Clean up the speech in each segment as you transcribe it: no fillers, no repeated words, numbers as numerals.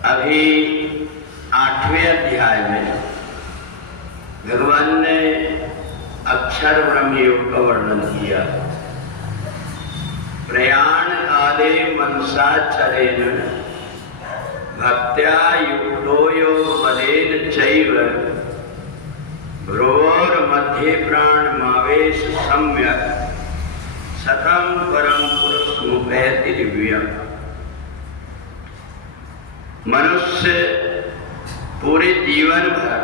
अभी 8वें अध्याय में भगवान ने अक्षर ब्रह्म योग का वर्णन किया। प्रयाण काले मनसा चरेन भक्त्या युक्तो योग बलेन चैव भ्रुवोर मध्य प्राण मावेश सम्यक सतम परम पुरुष मुपैति दिव्यम। मनुष्य पूरे जीवन भर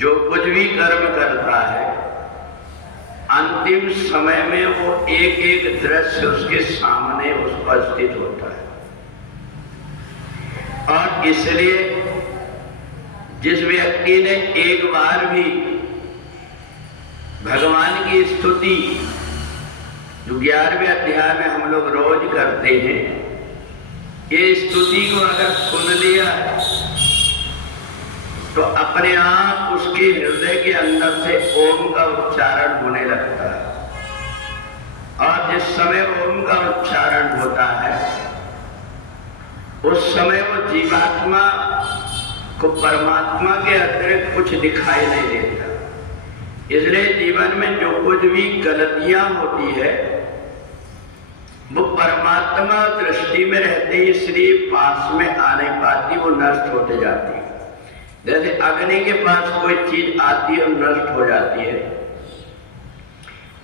जो कुछ भी कर्म करता है, अंतिम समय में वो एक एक दृश्य उसके सामने उपस्थित होता है। और इसलिए जिस व्यक्ति ने एक बार भी भगवान की स्तुति जो 11वें अध्याय में हम लोग रोज करते हैं, ये स्तुति को अगर सुन लिया तो अपने आप उसके हृदय के अंदर से ओम का उच्चारण होने लगता है। और जिस समय ओम का उच्चारण होता है उस समय वो जीवात्मा को परमात्मा के अतिरिक्त कुछ दिखाई नहीं देता। इसलिए जीवन में जो कुछ भी गलतियां होती है वो परमात्मा दृष्टि में रहते ही इसलिए पास में आने पाती, वो नष्ट होते जाती है। जैसे अग्नि के पास कोई चीज आती है और नष्ट हो जाती है,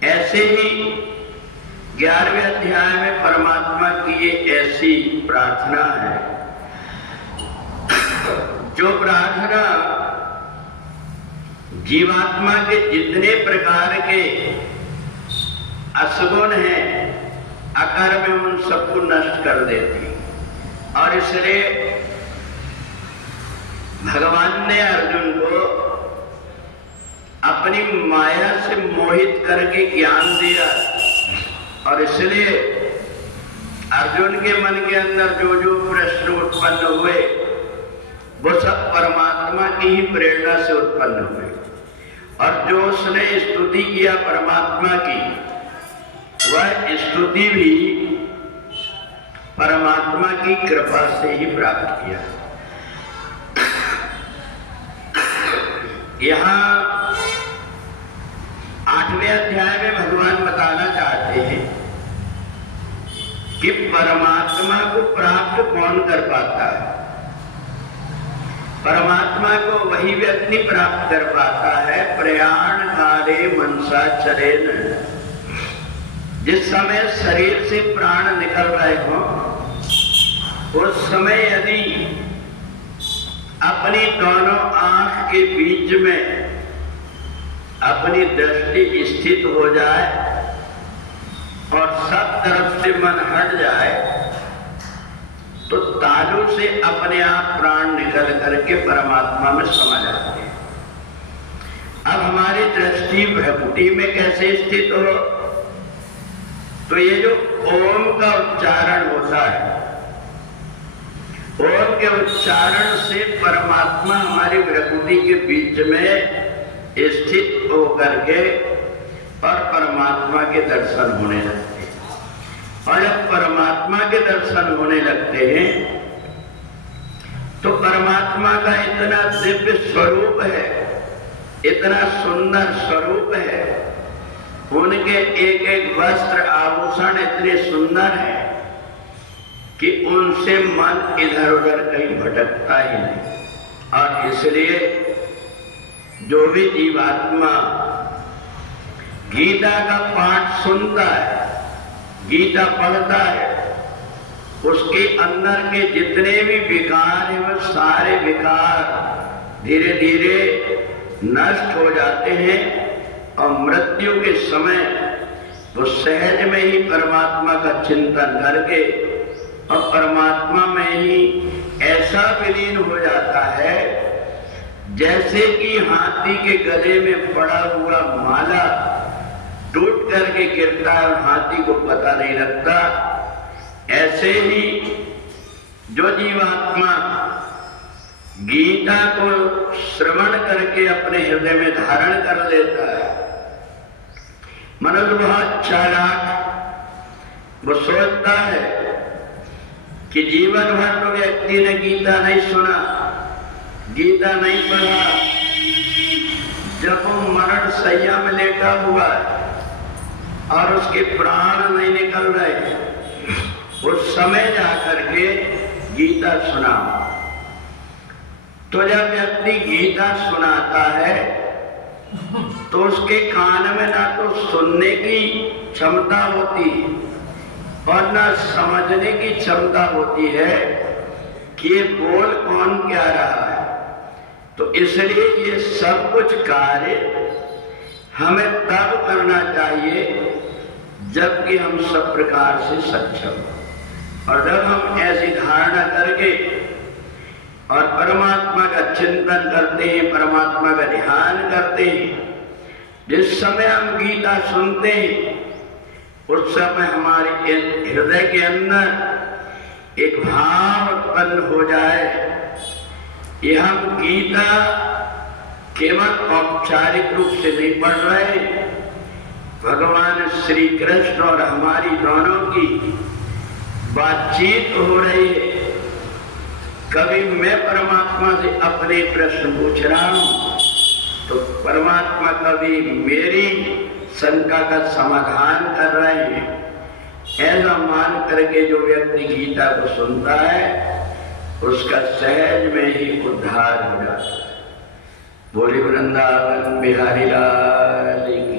ऐसे ही 11वें अध्याय में परमात्मा की ये ऐसी प्रार्थना है जो प्रार्थना जीवात्मा के जितने प्रकार के असगुण हैं, अकर्म में उन सबको नष्ट कर देती। और इसलिए भगवान ने अर्जुन को अपनी माया से मोहित करके ज्ञान दिया। और इसलिए अर्जुन के मन के अंदर जो जो प्रश्न उत्पन्न हुए वो सब परमात्मा की ही प्रेरणा से उत्पन्न हुए। और जो उसने स्तुति किया परमात्मा की, वह स्तुति भी परमात्मा की कृपा से ही प्राप्त किया। यहाँ 8वें अध्याय में भगवान बताना चाहते हैं कि परमात्मा को प्राप्त कौन कर पाता है। परमात्मा को वही व्यक्ति प्राप्त कर पाता है प्रयाण काले मनसा चरेन। जिस समय शरीर से प्राण निकल रहे हो उस समय यदि अपनी दोनों आंख के बीच में अपनी दृष्टि स्थित हो जाए और सब तरफ से मन हट जाए तो तालु से अपने आप प्राण निकल करके परमात्मा में समा जाते हैं। अब हमारी दृष्टि भ्रुकुटी में कैसे स्थित हो, तो ये जो ओम का उच्चारण होता है, ओम के उच्चारण से परमात्मा हमारी भ्रुकुटी के बीच में स्थित होकर के और परमात्मा के दर्शन होने लगते हैं। और जब परमात्मा के दर्शन होने लगते हैं तो परमात्मा का इतना दिव्य स्वरूप है, इतना सुंदर स्वरूप है, उनके एक एक वस्त्र आभूषण इतने सुंदर हैं कि उनसे मन इधर उधर कहीं भटकता ही नहीं। और इसलिए जो भी जीवात्मा गीता का पाठ सुनता है, गीता पढ़ता है, उसके अंदर के जितने भी विकार हैं वो सारे विकार धीरे धीरे नष्ट हो जाते हैं। और मृत्यु के समय वो सहज में ही परमात्मा का चिंतन करके और परमात्मा में ही ऐसा विलीन हो जाता है जैसे कि हाथी के गले में पड़ा हुआ माला टूट करके गिरता है और हाथी को पता नहीं लगता। ऐसे ही जो जीवात्मा गीता को श्रवण करके अपने हृदय में धारण कर लेता है, मनुष्य बहुत चालाक, वो सोचता है कि जीवन भर तो व्यक्ति ने गीता नहीं सुना, गीता नहीं पढ़ा, जब वो मरण शैया में लेटा हुआ और उसके प्राण नहीं निकल रहे, उस समय जाकर के गीता सुना। तो जब व्यक्ति गीता सुनाता है तो उसके कान में ना तो सुनने की क्षमता होती और ना समझने की क्षमता होती है कि ये बोल कौन क्या रहा है। तो इसलिए ये सब कुछ कार्य हमें तब करना चाहिए जबकि हम सब प्रकार से सक्षम हो। और जब हम ऐसी धारणा करके और परमात्मा का चिंतन करते हैं, परमात्मा का ध्यान करते हैं, जिस समय हम गीता सुनते हैं उस समय हमारे हृदय के अंदर एक भाव उत्पन्न हो जाए कि हम गीता केवल औपचारिक रूप से नहीं पढ़ रहे, भगवान श्री कृष्ण और हमारी दोनों की बातचीत हो रही है। कभी मैं परमात्मा से अपने प्रश्न पूछ रहा हूं तो परमात्मा कभी मेरी शंका का समाधान कर रहे हैं। ऐसा मान करके जो व्यक्ति गीता को सुनता है उसका सहज में ही उद्धार हो जाता है। बोले वृंदावन बिहारी लाल की।